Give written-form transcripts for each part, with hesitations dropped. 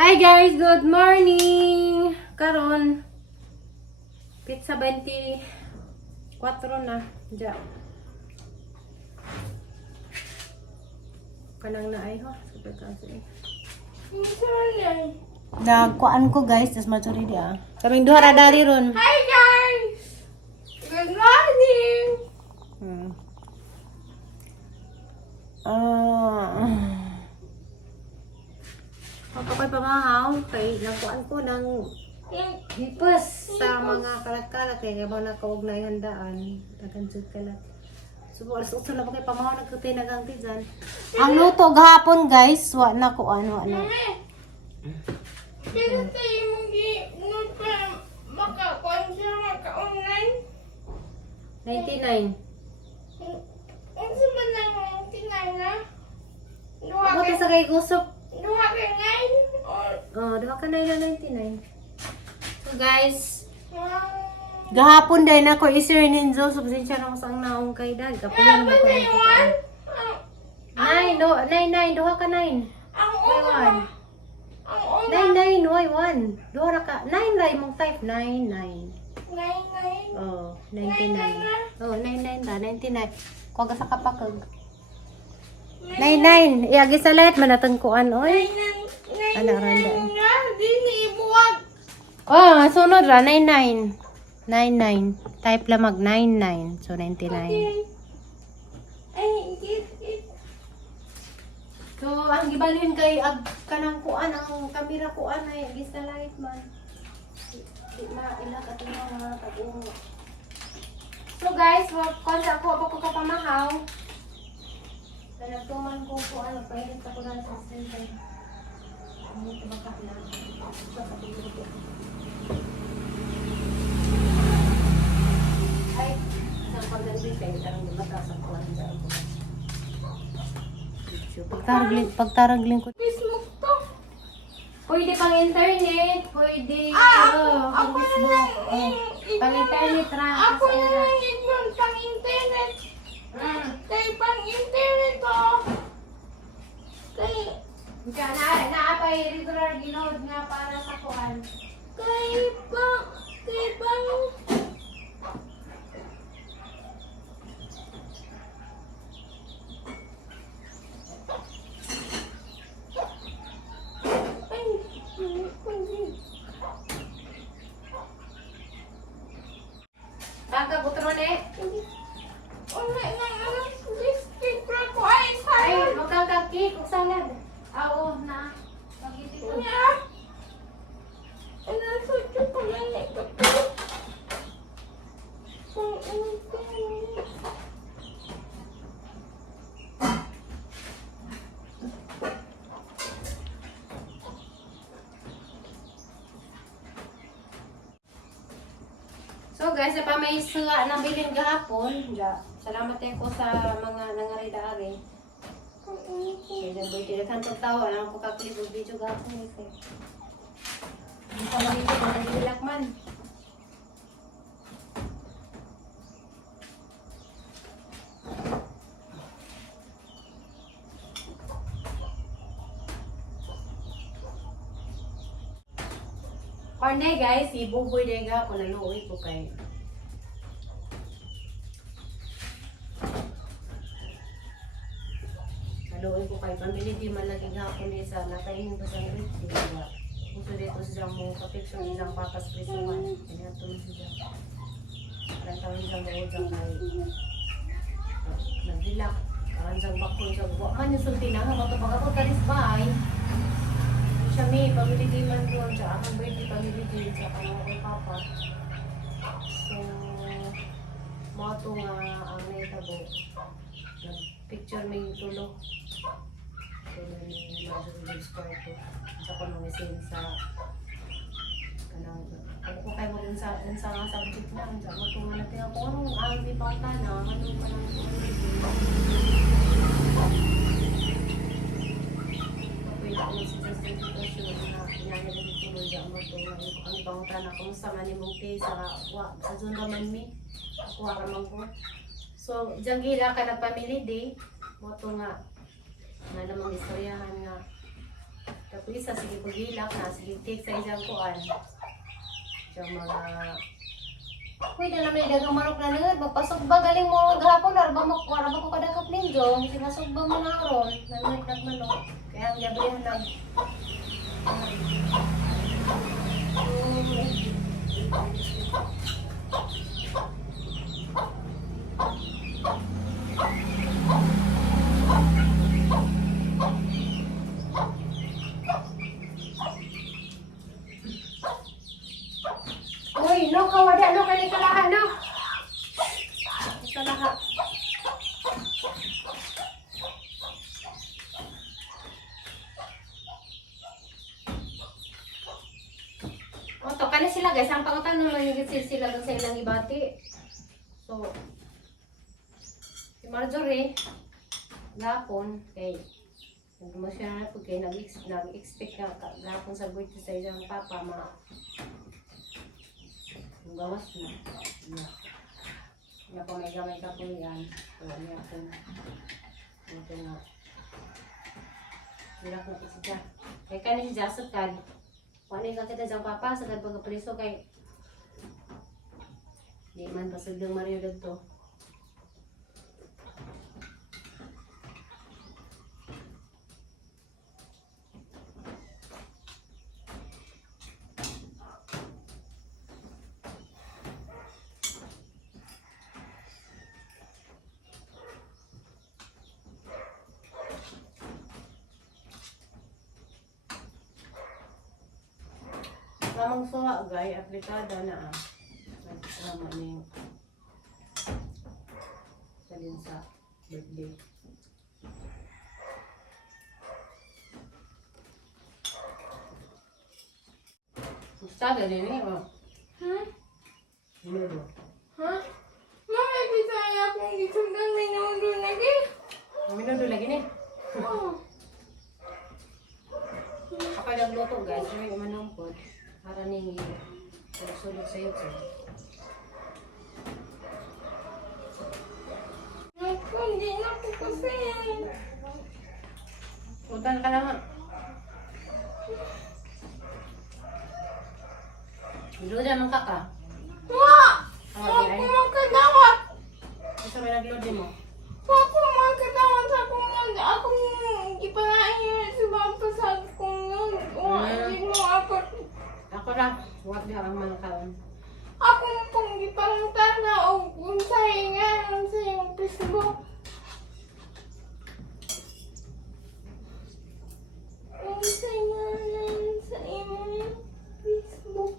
Hi guys, good morning. Karon pizza 24 na. Ja. Kanang naay ho, super kasi. Nagkuan ko guys, tas maturi dia. Kaming duha ra dari ron. Hi guys! Good morning! Ako ko'y pamahaw, kay nakuan ko ng hipos sa mga kalat-kalat kaya ba nakaugnay handaan. Nagansud kalat. So, alas 8 na ba kay pamahaw nagkutay nagang tizan. Ang luto gahapon guys, wa na kuan, wa na. Pero tayo mong makakuan siya maka-online? 99. Ano sa ba na tinala? Duha Ako to sa kay gusop. ka ngayon? Or Duha ka na 99. So guys, ah, gahapon dahil na ko isir ninjo, subsensya na ko sa ang naong kay dag. Kapuyan mo ko ng kuan. Nine, duha ka 9. ang Why una one? ang una 9, why 1? Duha ra ka. 9 ray mong type. 9. 99 Oh, 99. Oh, 99 da, 99. Kuwaga sa kapakag. 99. Iagi sa lahat manatangkuan, oy. Ano, randa. nga di ni ibuwag Oh, sunod ra, 99. 99. Type lamag 99. So, 99. ay it So, ang gibalhin kay kanang kuan, ang kamera kuan ay agi sa light man. Di mailak at mga tag-ungo. So guys, kuan sa ako ko kapamahaw. Na nagtuman ko kuan, nagpainit ako na sa center. Ang tumaka na. Sa kapilito. Ay, isang pagdalbi kayo, tarang lumataas ang kuan sa ako. Pagtaragling ko. Facebook to. Pwede pang internet, pwede pang Ako na Facebook. lang Pang internet ra. Ako na lang ignore pang internet. Kay pang internet to. Kay Naapay regular ginood nga para sa kuan. kay pang ay Baga butron eh. wala na alam listed pra ko ay Ay, sayang. magkakaki kung salad. Oo na. Magitipon. Nya. Ano sa chocolate ko. Pang internet. So guys, pa may suga nang bilin gahapon. Salamat ko sa mga nangaridari. Kaya boy tidak kan tawa lang ko kaklik og video gahapon ito. Hindi pa makita ko nagilak man. Or na guys, si Buboy na gahapon naluoy ko kay naluoy ko kay pamili di man lagi gahapon isa nakainin ko sa birthday diba. Gusto dito siya mo kapicture isang papas prisuan. Kaya tuloy siya. Parang tawin siyang doon siyang nagdilak. Parang siyang bakon siyang buwa man yung sulti na. Matapag ako kalis bahay. Siya may pamili di man doon siya. Ang birthday pamili di siya kaya kay papa. So, mga ito nga ang naitabo. Nag-picture may tulog. So, may majority score ko. Sa ko nung isin sa kanang ako ko kayo mo dun sa mga subject na sa mo kung natin ako anong ang di pa ka na ano pa lang kapag ako sa sensitization na inanya na dito mo dyan mo ito ang ibang tanah kumusta man ni mong kay sa zona man mi ako aramang ko so dyan gila ka nagpamili di mo ito nga na namang istoryahan nga Tapos isa, sige pagilak na, sige take sa isang kuan. So mga... Pwede na may dagang manok na nangad, magpasok ba galing mo gahapon, wala ba ko kadakap linggo, hindi masok ba mo na ron, nangyay manok. Kaya ang gabi nag... Uy, no, kawada, no, kani kalahan, no. Kalahan. O, to, kani sila, guys. Ang pangutan naman yung sila dun sa ilang ibati. So, si Marjorie, gapon, kay, nag-emotional na po kayo, nag-expect na gapon sa birthday sa isang papa, bawas na. Yan po may gamay ka po yan. So, yan po. Ito nga. Hirap na po siya. Kaya ka na si Jasot ka. Kung ano ka kita dyan papa, sa pagkapriso kay di man pasagdang Mario dito. Lamang suha, gay, aplikada na ah. Nagsama niyo. Salin sa birthday. Gusta din eh, oh. Ha? Minudo. Ha? Mama, bisaya akong gisundan minudo lagi. Minudo lagi ni. Oh. Kapag nagluto guys, may manampod. Para ningi sulod sa YouTube. Naku, hindi na po kasi. Utan ka na nga. Load naman ka ka. Wa! Ah, Wa di ay. ko makadawat. Gusto mo nag-load mo? Wa ko makadawat sa akong ipanain yun sa bampasag kong yun. Wa, hindi mo apat. Ako lang. Huwag na ang mga kaon. Ako na pong ipalantar na o unsay nga sa yung Facebook. Unsay nga lang sa imong Facebook.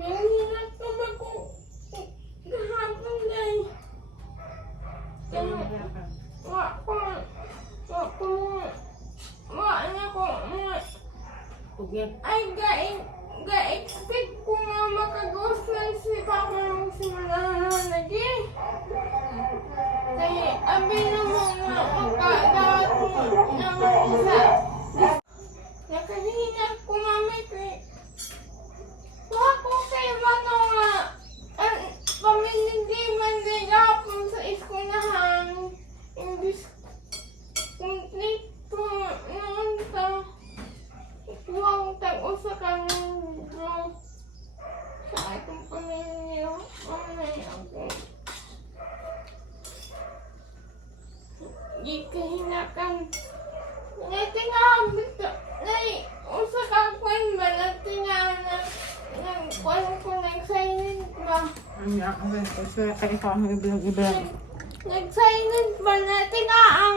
Hirap naman ko kahapon dahil Ugyan. ay ga-expect ko nga makagos lang si Papa nung simulahan lagi. Kaya abi naman nga makadawat mo naman sa nakahinap ko mami kay wako kay mano nga pamilindi man din gapon sa eskwelahan imbis complete po noon sa huwag tag-usa ka ng bro sa atong pamilya. Mamay ako. Di kahinakan. Natingambit ka. Nay, usa ka kwan ba? Natinganan. Nang kwan ko nag-silent ba? Okay. So, kaya ka ang ibang. Nag-silent ba? Natingaan.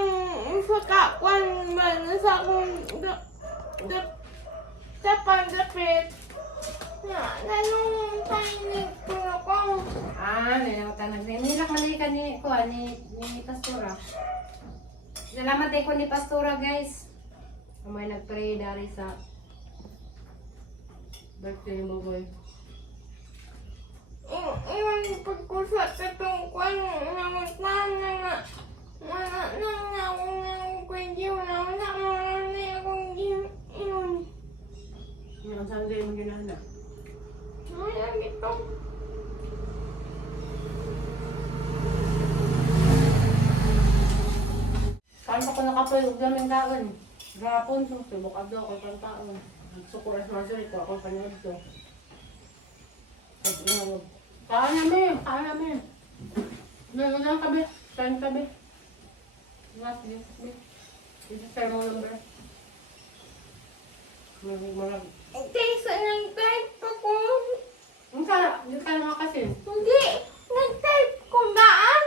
Usa ka kwan ba? Nasa akong sa pagdapit. Nanong silent ko ako. Nilaktan nilak mali ka ni kuha ni Pastora. Salamat ko ni Pastora guys. May nagpray dari sa birthday mo boy. Iwan pagkusat katong kwan nangot na nga akong kwendiw na akong giw iyon. Ang Sunday mo ginana. Ayan ito. Kaya ko nakapayog namin kaon. Gapon, so subok abdo ako pang taon. Nagsukuras masulit ko ako panood to. Kaya namin, kaya namin. Meron lang kabe, saan kabe? Mas, this is thermal number. Mga Kaysa nag-type ako. Hindi ka naman kasi. Hindi. Nag-type ko daan.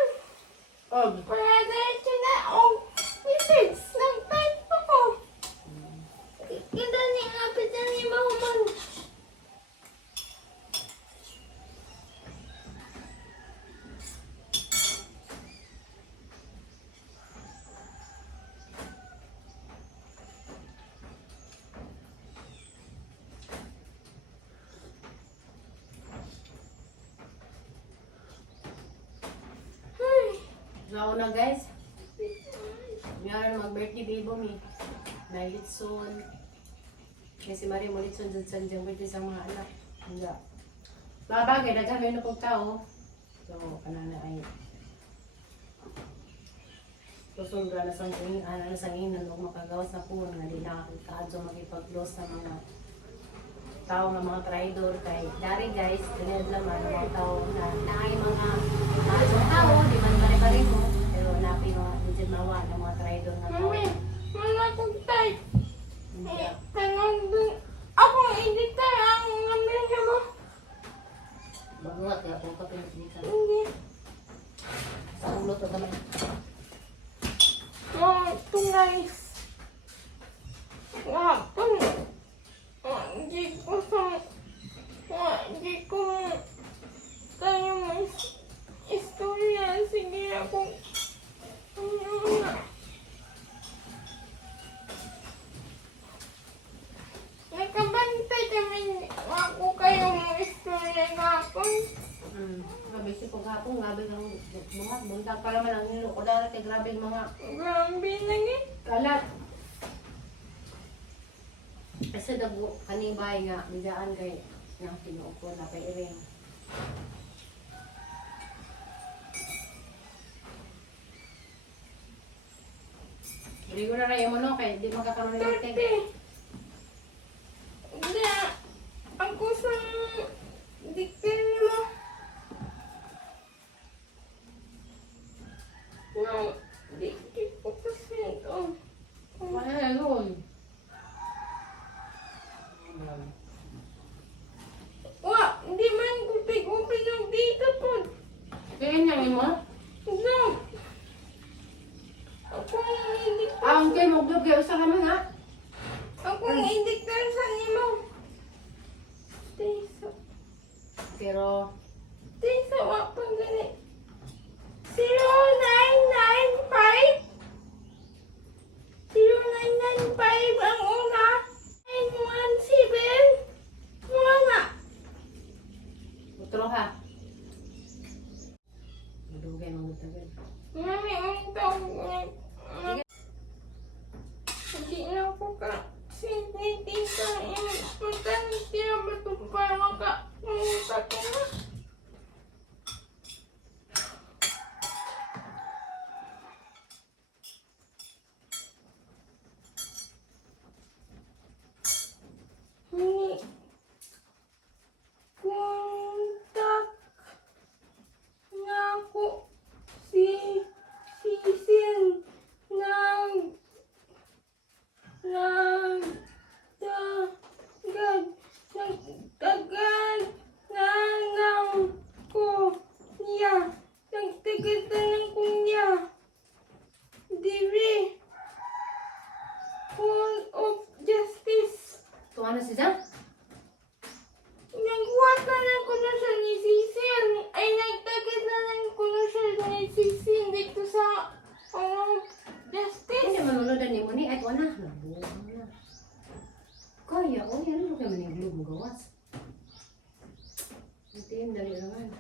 Oh, Kaya diretso na. Oh, message. Nag-type ako. Kadali nga pa dyan ni Mahuman. so na guys. Ngayon mag-birthday baby mi. May litson. Kasi Marie mo litson dyan sa dyan birthday sa mga anak. Hindi. Babagay, naghamay na pong tao. So, kanana ay susundra na sang ingan o makagawas na po nga di na kaadso makipag-close sa mga tao nga mga traidor kay dari guys, tinid naman mga tao na naay mga tao, di man pare-pare mo, pero napi mga legit mawa ng mga traidor na tao. Mami, wala kong type. Hindi. Tanong dun. Ako ang editor. Ang number niya mo. Baguhat kaya kung kapinit-nitan. Hindi. Sa ulo to gamay. Oh, ito guys. Wapon. Hindi ko sa... Hindi ko... Tayo may istorya. Sige ako. Ano na. Nakabantay kami. Ako kayo mga istorya kapon. Grabe si paghapon, grabe ng buhat. Buntag pa naman ang nilo ko dara kay grabe yung mga Grabe na nga. kalat. Kasi dago kanibay nga, bigaan kay nga tinuok ko na kay Irene. Hindi ko na rin mo no, kaya di makakaroon ng Tarte. meeting. Hindi. Ako sa diktin mo. No, diktin ko kasi ito. Wala na yun. Wa, hindi man gupig-upig ng dito po. Kaya niya mo? No. Ako ang indiktar. Ang kayo mo vlog kayo sa kami nga. Ako ang indiktar sa nimo. Tesa. Pero, Tesa, wa pang gani. 0995 0995 ang una. 917 wala. utro ha. Madugay mga tagal. Mami, ang tawag niya. Hindi na ako ka. Sinitita. Importante ba ito para makapunta ko na? Ni kontak na ako si Sisil nagtagad na lang ko niya. Nagtagad na lang ko niya. Diri. Full of justice. Tuwa na siya? Nagbuhat na lang ko na siya ni Sisil. Ay, nagtagad na lang ko na siya ni Sisil dito sa justice. Hindi manunodan ni mo ni. Ay, tuwa na. Nabuha na. Kaya, o yan. Ano kayo maniglo mo gawas? Itim, dali naman.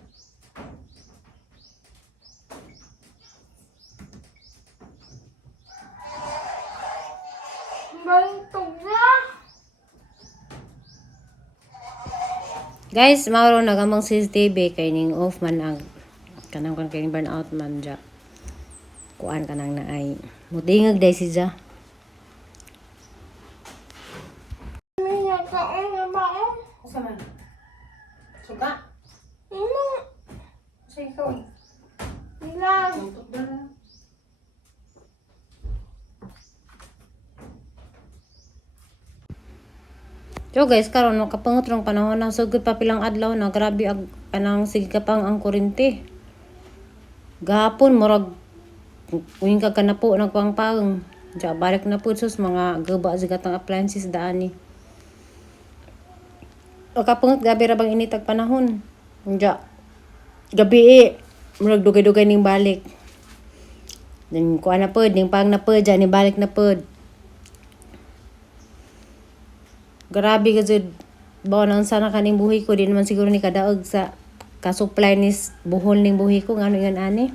Bantog na. Guys, mauro nagamang CCTV kay ning off man ang kanang kan kay burnout man ja. Kuan kanang naay. Mutingag day si ja. May nakaon na ba ako? Asa man? Suka. Sa ikaw. Ilang. So guys, karon no kapangot rong panahon na sugod pa pilang adlaw na grabe ag kanang sige ka pang ang kuryente. Gahapon murag uwing ka na po nagpangpang. Ja balik na po sus mga gaba sigatang appliances daan ni. O kapangot gabi ra bang initag panahon. Ja gabi murag dugay-dugay ning balik. Then kuan na pod ning pang na pod ja ni balik na pod. Grabe ka jud bawa nang sana kaning buhi ko di naman siguro ni kadaog sa ka-supply ni buhol ning buhi ko ngano yan ani.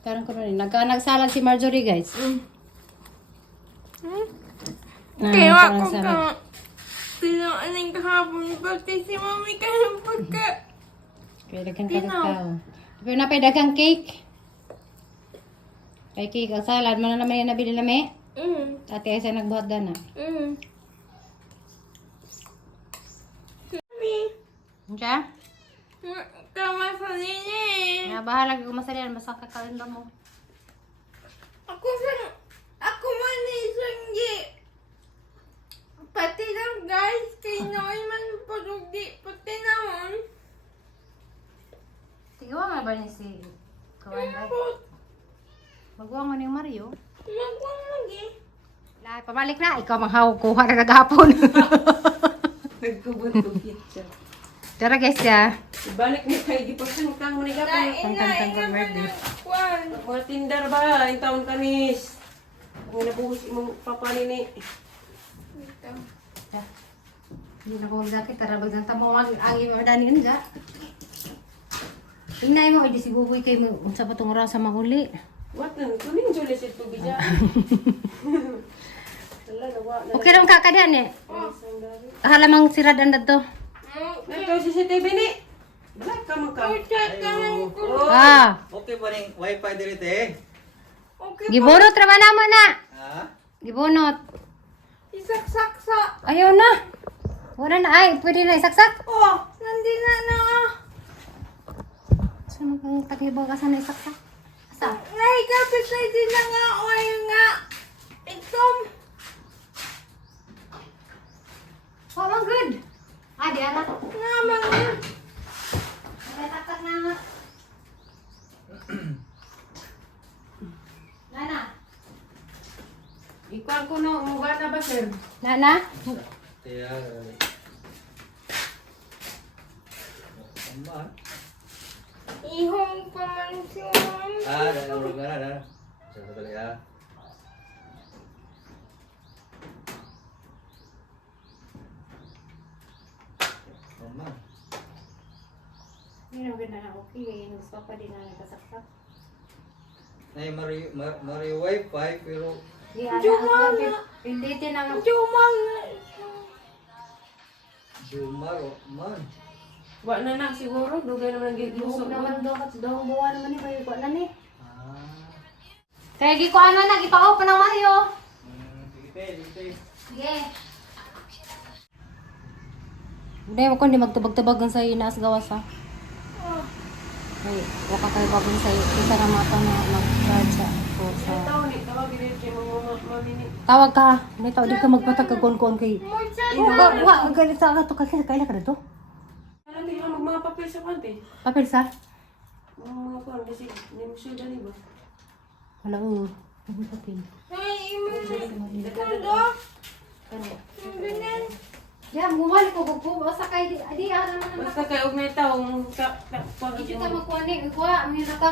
Karon ko rin nagsalad si Marjorie guys. Kaya ako ka. Pinaaning kahapon pati si mami kayong pagka. Kaya dagang kakao. Pero napay dagang cake. Kay cake ang salad man naman yung nabili lami. Ate ay sa nagbuhat dana. Mami. Siya? Tama sa nini. Ya bahala kung masalian basta kakalenda mo. Ako man isang di. Pati lang guys, kay Noy man pagugdi, pati naman. Tigawa nga ba ni si Kawanda? Magwa mo ni Mario. Magwang lagi. Lahat pabalik na ikaw manghaw kuha na nagahapon. Nagkubot-kubit siya. Tara guys ya. Ibalik niya kay gipagtangtang mo ni gapon. Tang-tang-tang pag birthday. Mga tindar ba? Ang taon kanis. Ang nabuhos imong papanini. Hindi na ko magdakit. Tara bagang tamo ang imo danin ga. Tingnan mo, di si Buboy kay mo sa patong oras sa mahuli. What na? Kunin Julie sa tubig dyan. Wala, nawa na. Okay lang kakadian eh. Halamang siradan na to. Ito si CCTV ni. Black ka magka. Ah, Okay pa rin wifi dito eh. gibunot raman naman na. Ha? Gibunot. Isaksak-sak. Ayaw na. Wala na ay, pwede na isaksak. Oh, nandina na ah. Saan kang tagibaw ka sana isaksak? Asa? Ngay, kapit na din na nga. Oy nga. Itom. Oh, man good. Ah, di anak. Naman nga. Nagtatak na nga. Nana. Ikuan ko no, umuga na ba sir? Nana? Kaya Tama. Ihong pamansin. Dah urang na dah. Satu kali ya. Mama. Hindi na ganda na okay. Gusto pa din na nagkasaksak. Nay mari wifi pero Di ada Jumal ako. na. Pinditin ang... Jumal. Jumar man. Wa na na siguro, dugay naman Buhok gigusok naman naman. daw kasi daw buwan naman ni Mario. Kuha na ni. Ah. Kaya gi ko ano na, gipa-off pa ng Mario. Sige. Sige. Hindi ko hindi magtubag-tubagan sa inaas gawas ha. Ay, waka kayo bagon sa iyo. Isa na mata na mag-charge sa ako sa... Ang taon eh, tawag din yung mamini. Tawag ka. May tao di ka magpatagkagon-kuan kay... Mursa Wa, galit sa ka to. Kailan ka na to? Alam niyo lang mga papel sa kante. Papel sa? Mga kuwan kasi hindi mo siya dali ba? Wala ko. Ang papel. Ay, Ito. Kani. Binan. Diyan, bumalik ko. Basta kay di ara naman. Basta kay og may taong Ito ka magkuha ni. Kuha, ang hirap ka.